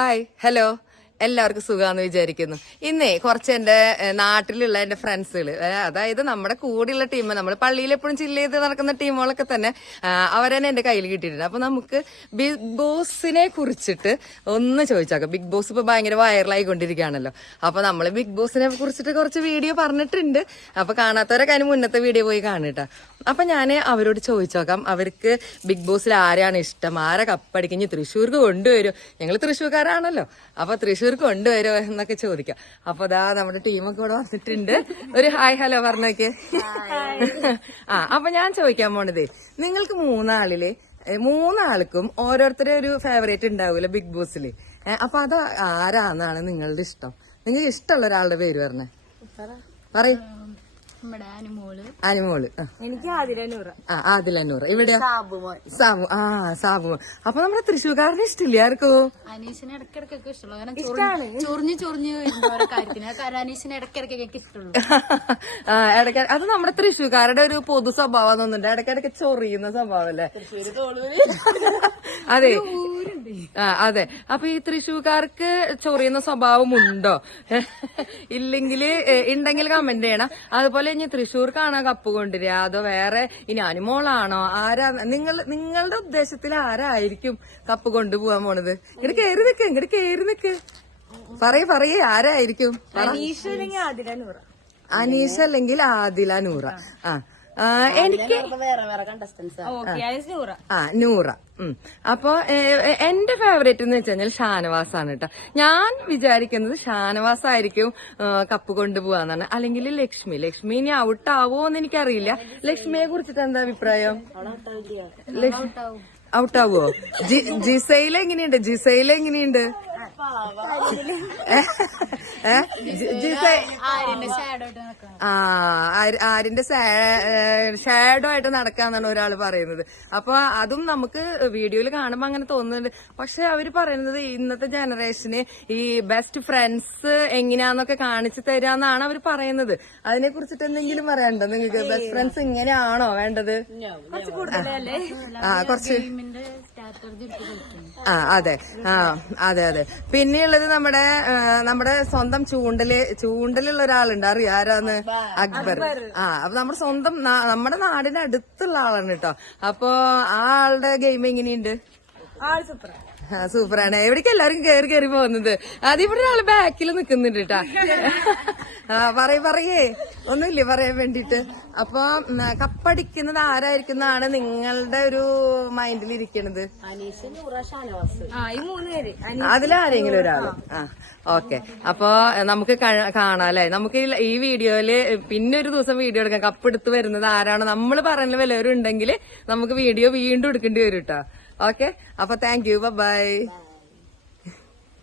Hi hello എല്ലാവർക്കും സുഖാന്ന് വിചാരിക്കുന്നു. ഇന്നേ കുറച്ച് എന്റെ നാട്ടിലുള്ള എന്റെ ഫ്രണ്ട്സുകള്, അതായത് നമ്മുടെ കൂടെയുള്ള ടീം, നമ്മൾ പള്ളിയിൽ എപ്പോഴും ചില്ല് ചെയ്ത് നടക്കുന്ന ടീമുകളൊക്കെ തന്നെ അവരെന്നെ എന്റെ കയ്യിൽ കിട്ടിയിട്ടുണ്ട്. അപ്പൊ നമുക്ക് ബിഗ് ബോസിനെ കുറിച്ചിട്ട് ഒന്ന് ചോദിച്ചാക്കാം. ബിഗ് ബോസ് ഇപ്പൊ ഭയങ്കര വൈറലായിക്കൊണ്ടിരിക്കുകയാണല്ലോ. അപ്പൊ നമ്മള് ബിഗ് ബോസിനെ കുറിച്ചിട്ട് കുറച്ച് വീഡിയോ പറഞ്ഞിട്ടുണ്ട്. അപ്പൊ കാണാത്തവരൊക്കെ അതിന് മുന്നത്തെ വീഡിയോ പോയി കാണുക. അപ്പൊ ഞാൻ അവരോട് ചോദിച്ചോക്കാം, അവർക്ക് ബിഗ് ബോസിൽ ആരാണ് ഇഷ്ടം, ആരെ കപ്പടിക്കഞ്ഞ് തൃശ്ശൂർക്ക് കൊണ്ടുവരും, ഞങ്ങൾ തൃശ്ശൂർക്കാരാണല്ലോ, അപ്പൊ തൃശ്ശൂർക്ക് കൊണ്ടുവരുമോ എന്നൊക്കെ ചോദിക്കാം. അപ്പൊ ദാ നമ്മുടെ ടീമൊക്കെ ഇവിടെ വന്നിട്ടുണ്ട്. ഒരു ഹായ് ഹലോ പറഞ്ഞേക്ക്. അപ്പൊ ഞാൻ ചോദിക്കാൻ പോണത്, നിങ്ങൾക്ക് മൂന്നാൾക്കും ഓരോരുത്തരെ ഒരു ഫേവറേറ്റ് ഉണ്ടാവൂല ബിഗ് ബോസില്. അപ്പൊ അത് ആരാന്നാണ് നിങ്ങളുടെ ഇഷ്ടം? നിങ്ങൾക്ക് ഇഷ്ടമുള്ള ഒരാളുടെ പേര് പറഞ്ഞേ, പറയൂ. അനുമോള്. എനിക്ക് ആദിലനൂറ്. ഇവിടെ സാബു. അപ്പൊ നമ്മുടെ തൃശ്ശൂർക്കാരനെ ഇഷ്ടമില്ല ആർക്കോ? അനീഷിനെ ഇടയ്ക്കിടയ്ക്കൊക്കെ ഇഷ്ടമുള്ളൂ. ചൊറിഞ്ഞ് അനീഷിനെ ഇടയ്ക്കിടയ്ക്കൊക്കെ ഇഷ്ടമുള്ളൂ. ഇടയ്ക്ക് അത് നമ്മുടെ തൃശ്ശൂർക്കാരുടെ ഒരു പൊതു സ്വഭാവം തോന്നുന്നുണ്ട്, ഇടയ്ക്കിടയ്ക്ക് ചൊറിയുന്ന സ്വഭാവം അല്ലേ? അതെ അതെ. അപ്പൊ ഈ തൃശ്ശൂർക്കാർക്ക് ചൊറിയുന്ന സ്വഭാവം ഉണ്ടോ? ഉണ്ടെങ്കിൽ കമന്റ് ചെയ്യണം. അതുപോലെ ഇനി തൃശ്ശൂർക്കാണോ കപ്പ് കൊണ്ടുവരിക, അതോ വേറെ ഇനി അനുമോളാണോ, ആരാ നിങ്ങളുടെ ഉദ്ദേശത്തിൽ ആരായിരിക്കും കപ്പ് കൊണ്ടുപോകാൻ പോണത്? ഇങ്ങോട്ട് കേറി നിക്ക് പറയേ ആരായിരിക്കും? അനീഷ് അല്ലെങ്കിൽ ആദില നൂറ. എനിക്ക് നൂറ. അപ്പൊ എന്റെ ഫേവറേറ്റ് എന്ന് വെച്ച് കഴിഞ്ഞാൽ ഷാനവാസാണ് കേട്ടോ. ഞാൻ വിചാരിക്കുന്നത് ഷാനവാസ് ആയിരിക്കും കപ്പ് കൊണ്ടുപോവാന്നാണ്, അല്ലെങ്കിൽ ലക്ഷ്മി ഇനി ഔട്ട് ആവോന്ന് എനിക്കറിയില്ല. ലക്ഷ്മിയെ കുറിച്ചിട്ട് എന്താ അഭിപ്രായം? ഔട്ട് ആവോ? ജിസയില് എങ്ങനെയുണ്ട്? ആരിന്റെ ഷാഡോ ആയിട്ട് നടക്കാന്നാണ് ഒരാള് പറയുന്നത്. അപ്പൊ അതും നമുക്ക് വീഡിയോയിൽ കാണുമ്പോ അങ്ങനെ തോന്നുന്നുണ്ട്. പക്ഷെ അവര് പറയുന്നത് ഇന്നത്തെ ജനറേഷന് ഈ ബെസ്റ്റ് ഫ്രണ്ട്സ് എങ്ങനെയാന്നൊക്കെ കാണിച്ചു തരാന്നാണ് അവര് പറയുന്നത്. അതിനെ കുറിച്ചിട്ട് എന്തെങ്കിലും പറയാനുണ്ടോ നിങ്ങൾക്ക്? ബെസ്റ്റ് ഫ്രണ്ട്സ് ഇങ്ങനെയാണോ വേണ്ടത്? കുറച്ച് അതെ. പിന്നെയുള്ളത് നമ്മുടെ സ്വന്തം ചൂണ്ടലുള്ള ഒരാളുണ്ട്, അറിയാം ആരാന്ന്? അക്ബർ. അപ്പൊ നമ്മുടെ സ്വന്തം നമ്മുടെ നാടിന്റെ അടുത്തുള്ള ആളാണ് കേട്ടോ. അപ്പൊ ആ ആളുടെ ഗെയിം എങ്ങനെയുണ്ട്? സൂപ്പറാണ്. എവിടേക്ക് എല്ലാരും കേറി പോകുന്നത്? അതിവിടെ ഒരാള് ബാക്കിൽ നിക്കുന്നുണ്ട് കേട്ടാ. പറയേ ഒന്നുമില്ലേ പറയാൻ വേണ്ടിട്ട്? അപ്പൊ കപ്പടിക്കുന്നത് ആരായിരിക്കുന്നതാണ് നിങ്ങളുടെ ഒരു മൈൻഡിൽ ഇരിക്കണത്? അതിലാരെങ്കിലും ഒരാള്. ഓക്കെ. അപ്പൊ നമുക്ക് കാണാം അല്ലെ? നമുക്ക് ഈ വീഡിയോയില് പിന്നെ ഒരു ദിവസം വീഡിയോ എടുക്കാം. കപ്പെടുത്ത് വരുന്നത് ആരാണ് നമ്മൾ പറയുന്ന വല്ലവരും ഉണ്ടെങ്കിൽ നമുക്ക് വീഡിയോ വീണ്ടും എടുക്കേണ്ടി വരും കേട്ടോ. ഓക്കെ. അപ്പൊ താങ്ക് യു. ബൈ.